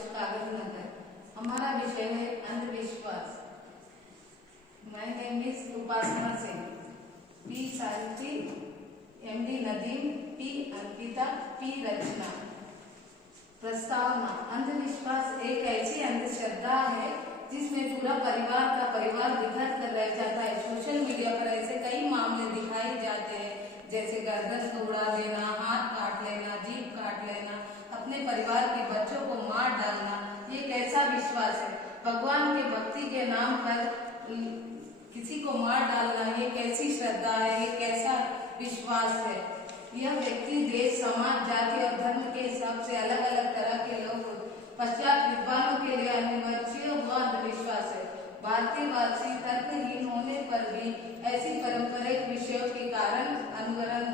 College कागज नगर। हमारा विषय है अंधविश्वास। My name is Upasana Singh. P Savitri, MD Nadeem, P Ankita, P Rachna. प्रस्तावना। अंधविश्वास एक ऐसी अंधश्रद्धा है जिसमें पूरा परिवार बिखर कर रह जाता है। सोशल मीडिया पर ऐसे कई मामले दिखाए जाते हैं, जैसे गर्दन को उड़ा देना, हाथ काट लेना, जीभ काट लेना, अपने परिवार के बच्चों को मार डालना। ये कैसा विश्वास है? भगवान के भक्ति के नाम पर किसी को मार डालना, ये कैसी श्रद्धा है? ये कैसा विश्वास है? यह व्यक्ति देश, समाज, जाति और धर्म के हिसाब से अलग अलग तरह के लोग पश्चात विद्वानों के लिए अनिवार्य व अंधविश्वास है। भारतीयवासी तर्कहीन होने पर भी ऐसी पारंपरिक विषयों के कारण अनुकरण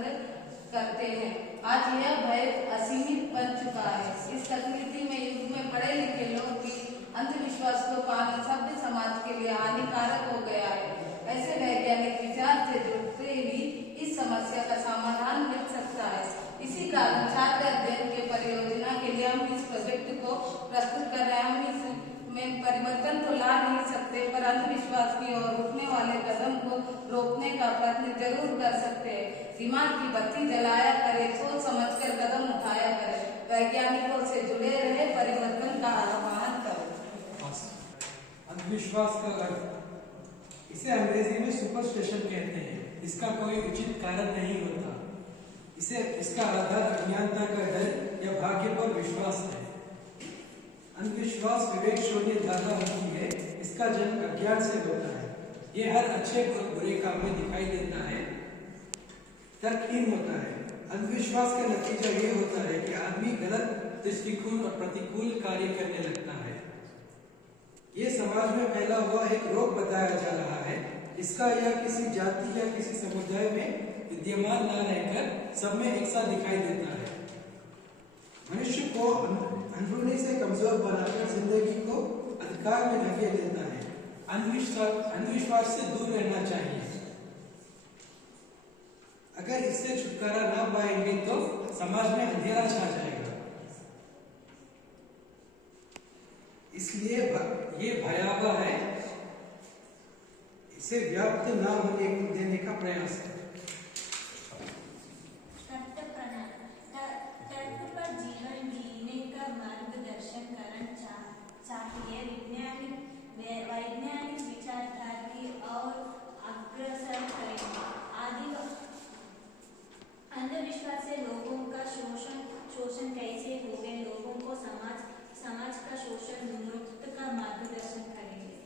करते हैं। आज यह भय असीमित बन चुका है। इस तकनीकी में युग में पढ़े लिखे लोग भी अंधविश्वास को पाना सभ्य समाज के लिए हानिकारक हो गया है। ऐसे वैज्ञानिक विचार से जुड़ते ही इस समस्या का समाधान मिल सकता है। इसी कारण छात्र अध्ययन के परियोजना के लिए हम इस प्रोजेक्ट को प्रस्तुत कर रहे हैं। हम इसमें परिवर्तन तो ला नहीं सकते, पर अंधविश्वास की ओर उठने वाले कदम को रोकने का प्रयत्न जरूर कर सकते हैं। दिमाग की बत्ती जलाया करें, सोच समझकर कदम उठाया करें, वैज्ञानिकों से जुड़े रहे, परिवर्तन का आह्वान करें। अंधविश्वास का अर्थ, इसे अंग्रेजी में सुपरस्टिशन कहते हैं। इसका कोई उचित कारण नहीं होता। इसका आधार अज्ञानता का डर या भाग्य पर विश्वास है। अंधविश्वास विवेक शून्य धारणा होती है। इसका जन्म अज्ञान से होता है। ये हर अच्छे बुरे काम में दिखाई देता है, तर्कहीन होता है। अंधविश्वास का नतीजा ये होता है कि आदमी गलत दृष्टिकोण और प्रतिकूल कार्य करने लगता है। ये समाज में फैला हुआ एक रोग बताया जा रहा है। इसका या किसी जाति या किसी समुदाय में विद्यमान न रहकर सब में एक सा दिखाई देता है। मनुष्य को अंदरूनी से कमजोर बनाकर जिंदगी को अंधकार में धकेल देता है। अंधविश्वास से दूर रहना चाहिए। अगर इससे छुटकारा ना पाएंगे तो समाज में अंधेरा छा जाएगा। इसलिए ये भयावह है। इसे व्याप्त ना होने देने का प्रयास है। तर्क पर जीवन जीने का मार्गदर्शन करना चाहिए। वैज्ञानिक विचारधारा और अग्रसर करेंगे। अंधविश्वास से लोगों का शोषण कैसे हो गए, लोगों को समाज का शोषण मुक्त का मार्गदर्शन करेंगे।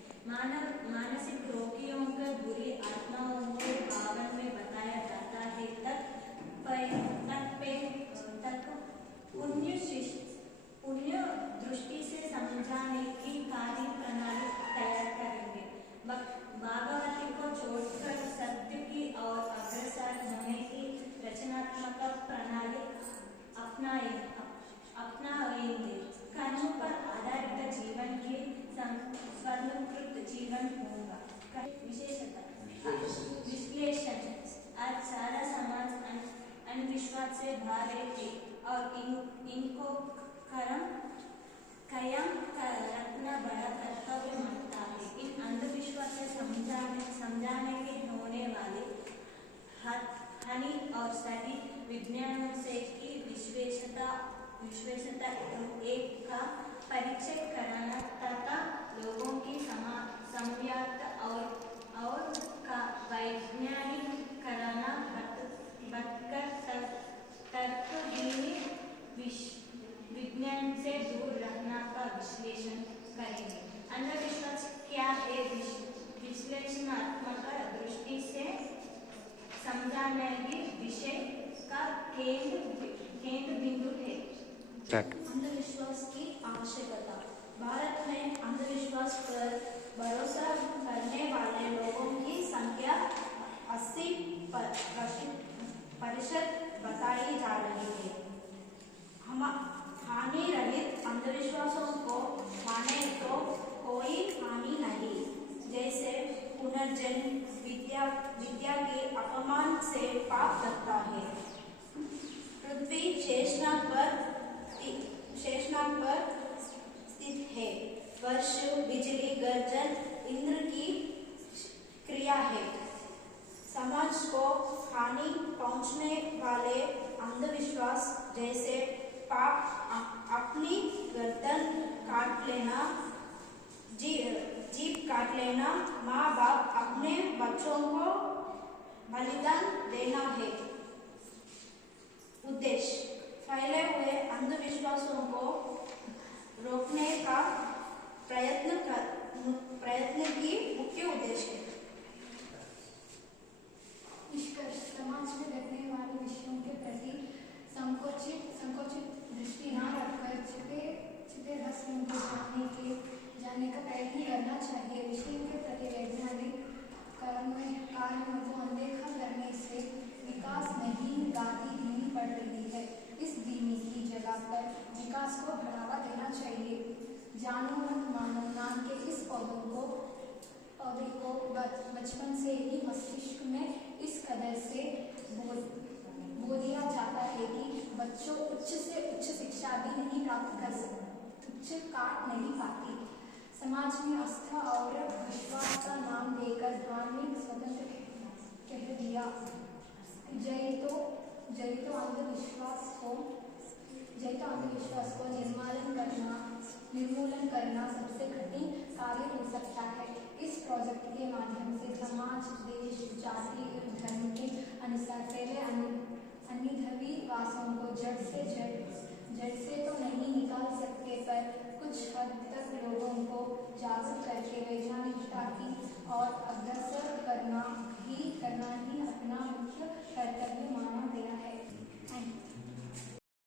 मानसिक रोगियों को बुरी आत्माओं के भावन में बताया जाता है। पुण्य दृष्टि से समझाने की कार्य प्रणाली तैयार करेंगे। भागवती को छोड़कर सत्य की और अग्रसर होने की रचनात्मक प्रणाली अपनाएंगे। कर्म पर आधारित जीवन की स्वर्णकृत जीवन होगा। विश्लेषण। आज सारा समाज अंधविश्वास से भरे है और इनको कायम रखना बड़ा कर्तव्य मानता है। इन अंधविश्वास से समझाने के होने वाले हानि और सही विज्ञान से की विश्वेशता एक का परिचय कराना तथा लोगों की सम्यक और का वैज्ञानिक कराना बतकर तर्कहीन विज्ञान से दूर रहना का विश्लेषण करेंगे। अंधविश्वास क्या है? विश्लेषणात्मक दृष्टि से समझाने की विषय का केंद्र बिंदु है। अंधविश्वास की आवश्यकता। भारत में अंधविश्वास पर भरोसा करने वाले लोगों की संख्या 80% बताई जा रही है। हम हानि रहित अंधविश्वासों को माने तो कोई हानि नहीं, जैसे पुनर्जन्म, विद्या के अपमान से पाप लगता है। पृथ्वी शेषनाग पर वर्ष बिजली गर्जन इंद्र की क्रिया है। समाज को हानि पहुंचने वाले अंधविश्वास जैसे पाप, अपनी गर्दन काट लेना, जीभ काट लेना, माँ बाप अपने बच्चों को बलिदान देना है। उद्देश्य फैले हुए अंधविश्वासों को रोकने का प्रयत्न की मुख्य उद्देश्य है। निष्कर्ष समाज में घटने वाले विषयों के प्रति संकोचित दृष्टि न रखकर छिपे रहस्यों को जानने का प्रयत्न करना चाहिए। विषयों के प्रति वैज्ञानिक कारणों को अनदेखा करने से विकास नहीं गति धीमी पड़ रही है। इस धीमी की जगह पर विकास को बढ़ावा देना चाहिए। जानो मत मानो नाम के इस पौधे को बचपन से ही मस्तिष्क में इस कदर से बो दिया जाता है कि बच्चों उच्च से उच्च शिक्षा भी नहीं प्राप्त कर सकते, उच्च काट नहीं पाती। समाज में आस्था और विश्वास का नाम देकर धार्मिक स्वतंत्र कह दिया। जय तो अंधविश्वास को निर्मूलन करना सबसे कठिन कार्य हो सकता है। इस प्रोजेक्ट के माध्यम से समाज, देश, जाति और धर्म के अनुसार फैले अंधविश्वासों को जड़ से तो नहीं निकाल सकते, पर कुछ हद तक लोगों को जागरूक करके वैज्ञानिकता की और अग्रसर करना ही अपना मुख्य कर्तव्य